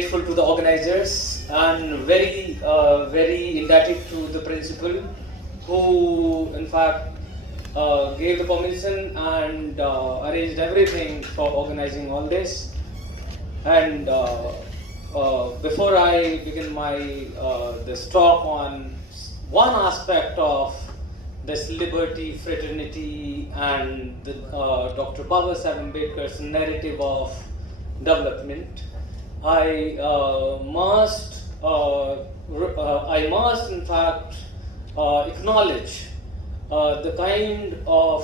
grateful to the organizers and very indebted to the principal who in fact gave the permission and arranged everything for organizing all this. And before I begin my this talk on one aspect of this liberty, fraternity, and the, Dr. Babasaheb Ambedkar's narrative of development, I must in fact acknowledge the kind of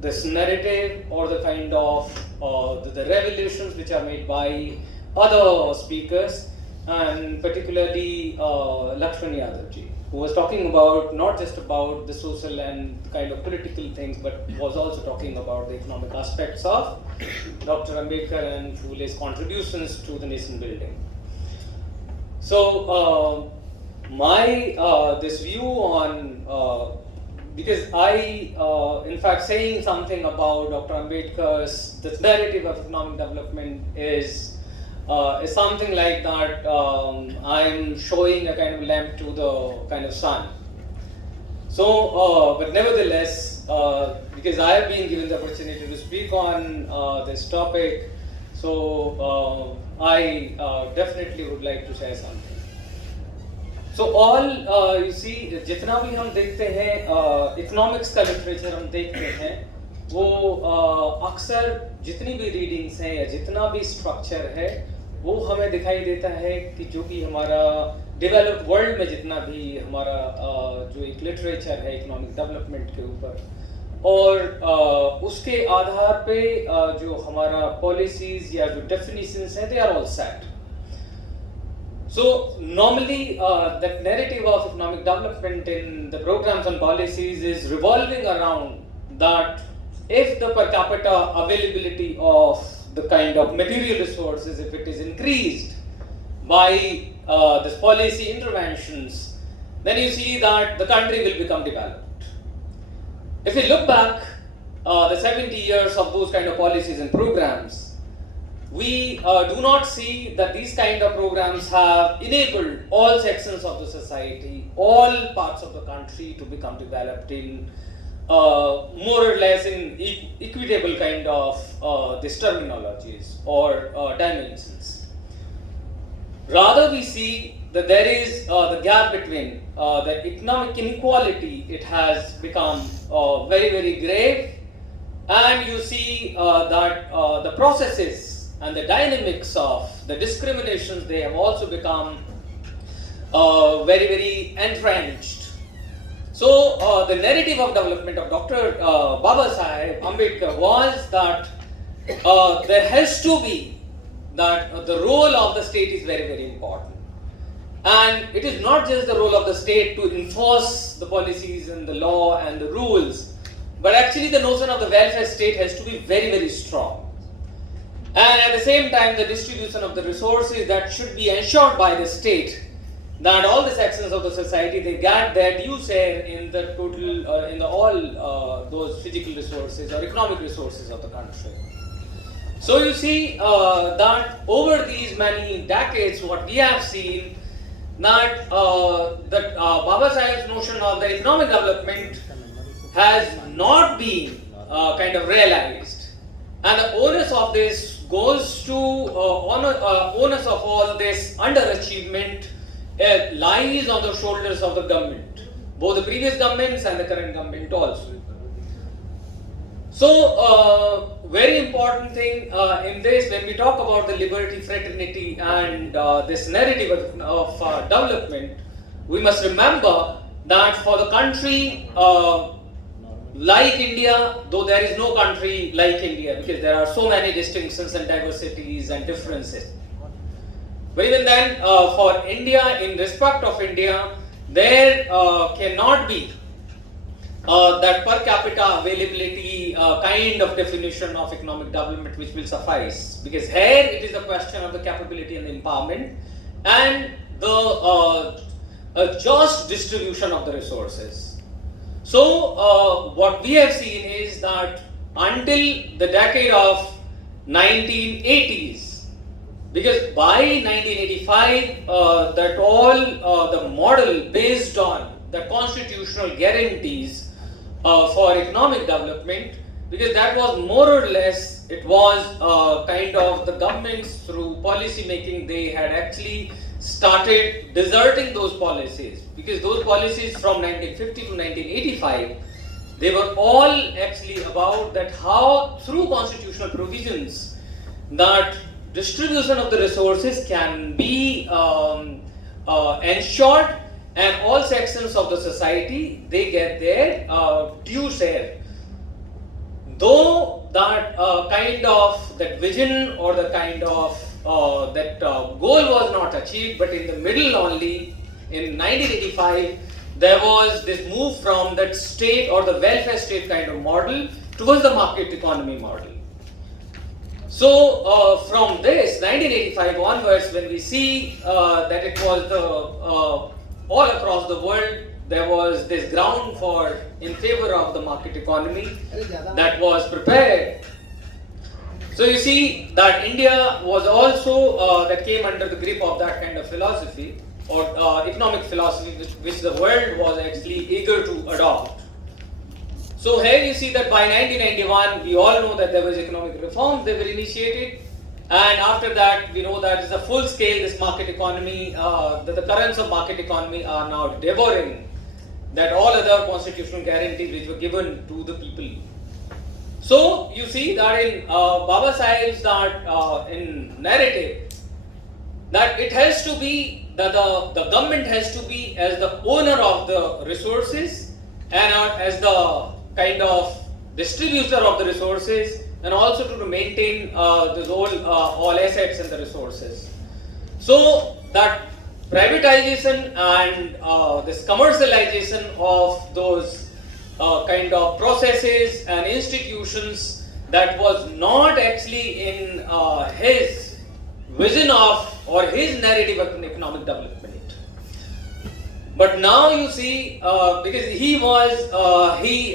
this narrative or the kind of the revelations which are made by other speakers, and particularly Lakshman Yadavji, who was talking about not just about the social and kind of political things, but was also talking about the economic aspects of Dr. Ambedkar and Phule's contributions to the nation building. So my this view on because I in fact saying something about Dr. Ambedkar's this narrative of economic development is something like that I'm showing a kind of lamp to the kind of sun. So but nevertheless, because I have been given the opportunity to speak on this topic, so I definitely would like to say something. So all you see, जितना भी हम देखते हैं economics का literature हम देखते हैं, वो अक्सर जितनी भी रीडिंग्स हैं या जितना भी स्ट्रक्चर है वो हमें दिखाई देता है कि जो भी हमारा डेवलप्ड वर्ल्ड में जितना भी हमारा जो एक लिटरेचर है इकोनॉमिक डेवलपमेंट के ऊपर, और उसके आधार पे जो हमारा पॉलिसीज या जो डेफिनेशंस हैं, they are all set. So normally that narrative of economic development in the programs and policies is revolving around that if the per capita availability of the kind of material resources, if it is increased by this policy interventions, then you see that the country will become developed. If you look back the 70 years of those kind of policies and programs, we do not see that these kind of programs have enabled all sections of the society, all parts of the country to become developed in more or less in equitable kind of these terminologies or dimensions. Rather, we see that there is the gap between the economic inequality. It has become very grave, and you see that the processes and the dynamics of the discriminations, they have also become very entrenched. So the narrative of development of Dr. Babasaheb Ambedkar was that there has to be that the role of the state is very important, and it is not just the role of the state to enforce the policies and the law and the rules, but actually the notion of the welfare state has to be very strong. And at the same time, the distribution of the resources that should be ensured by the state, that all the sections of the society, they get their due share in the total, in the all those physical resources or economic resources of the country. So you see that over these many decades, what we have seen, that Babasaheb's notion of the economic development has not been kind of realized, and the onus of this goes to onus of all this underachievement lies on the shoulders of the government, both the previous governments and the current government also. So very important thing in this, when we talk about the liberty, fraternity, and this narrative of development, we must remember that for the country like India, though there is no country like India because there are so many distinctions and diversities and differences, but even then for India, in respect of India, there cannot be that per capita availability kind of definition of economic development which will suffice, because here it is a question of the capability and the empowerment and the just distribution of the resources. So what we have seen is that until the decade of 1980s, because by 1985 that all the model based on the constitutional guarantees for economic development, because that was more or less, it was kind of the governments through policy making, they had actually started deserting those policies, because those policies from 1950 to 1985, they were all actually about that how through constitutional provisions that distribution of the resources can be ensured, and all sections of the society, they get their due share. Though that kind of that vision or the kind of that goal was not achieved, but in the middle only in 1985 there was this move from that state or the welfare state kind of model towards the market economy model. So from this 1985 onwards, when we see that it was the all across the world, there was this ground for in favor of the market economy that was prepared. So you see that India was also that came under the grip of that kind of philosophy or economic philosophy which the world was actually eager to adopt. So here you see that by 1991 we all know that there was economic reforms, they were initiated, and after that we know that is a full scale this market economy, that the currents of market economy are now devouring that all other constitutional guarantees which were given to the people. So you see that in Baba Saheb's that in narrative, that it has to be that the government has to be as the owner of the resources and as the kind of distributor of the resources, and also to maintain this all assets and the resources. So that privatization and this commercialization of those kind of processes and institutions, that was not actually in his vision of or his narrative of economic development. But now you see, because he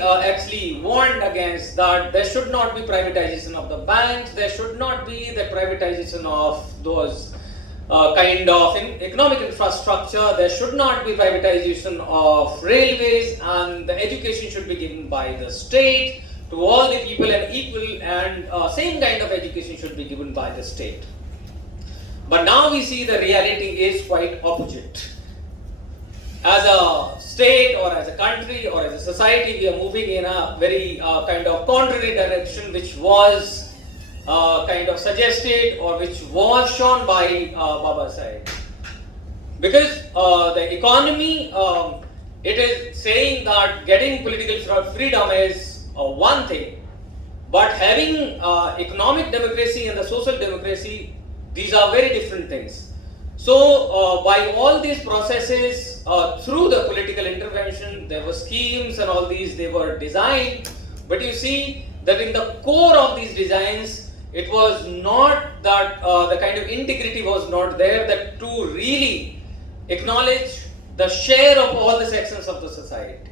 actually warned against that there should not be privatization of the banks, there should not be the privatization of those kind of economic infrastructure, there should not be privatization of railways, and the education should be given by the state to all the people and equal and same kind of education should be given by the state. But now we see the reality is quite opposite. As a state or as a country or as a society, we are moving in a very kind of contrary direction, which was kind of suggested or which was shown by Baba Saheb. Because the economy, it is saying that getting political freedom is one thing, but having economic democracy and the social democracy, these are very different things. So by all these processes, through the political intervention, there were schemes and all these, they were designed, but you see that in the core of these designs, it was not that the kind of integrity was not there, that to really acknowledge the share of all the sections of the society.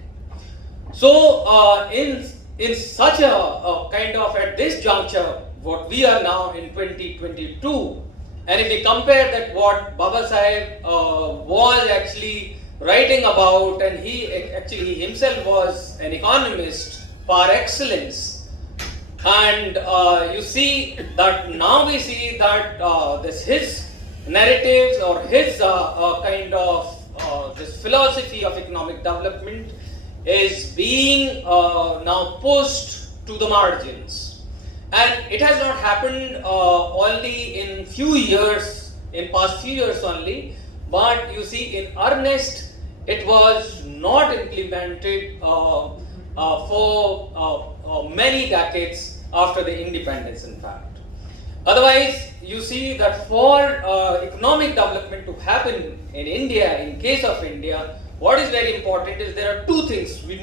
So in such a kind of at this juncture, what we are now in 2022, and if we compare that what Baba Saheb was actually writing about, and he himself was an economist par excellence, and you see that now we see that his narratives or his kind of this philosophy of economic development is being now pushed to the margins. And it has not happened only in few years, in past few years only, but you see in earnest, it was not implemented for many decades after the independence, in fact. Otherwise, you see that for economic development to happen in India, in case of India, what is very important is there are two things which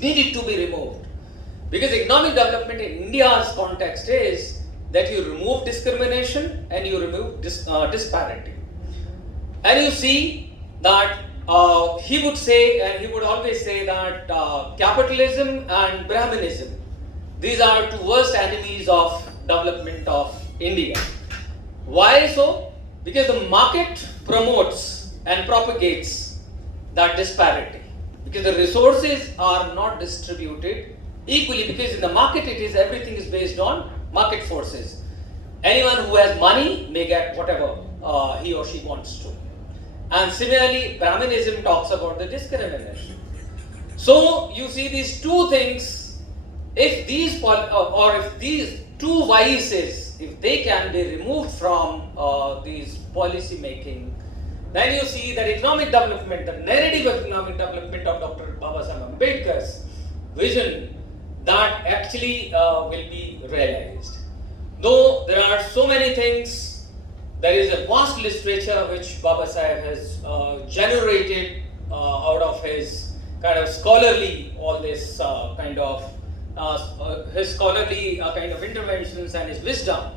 needed to be removed. Because economic development in India's context is that you remove discrimination and you remove disparity. And you see that he would say, and he would always say that capitalism and Brahminism, these are two worst enemies of development of India. Why so? Because the market promotes and propagates that disparity. Because the resources are not distributed equally, because in the market everything is based on market forces. Anyone who has money may get whatever he or she wants to. And similarly, Brahminism talks about the discrimination. So you see these two things, if these if these two vices, if they can be removed from these policy making, then you see that economic development, the narrative of economic development of Dr. Babasaheb Ambedkar's vision, that actually will be realized. Though there are so many things, there is a vast literature which Babasaheb has generated out of his kind of scholarly, all this his scholarly kind of interventions and his wisdom.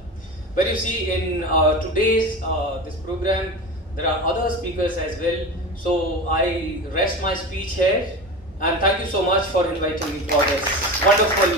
But you see in today's this program, there are other speakers as well. So I rest my speech here, and thank you so much for inviting me for this wonderful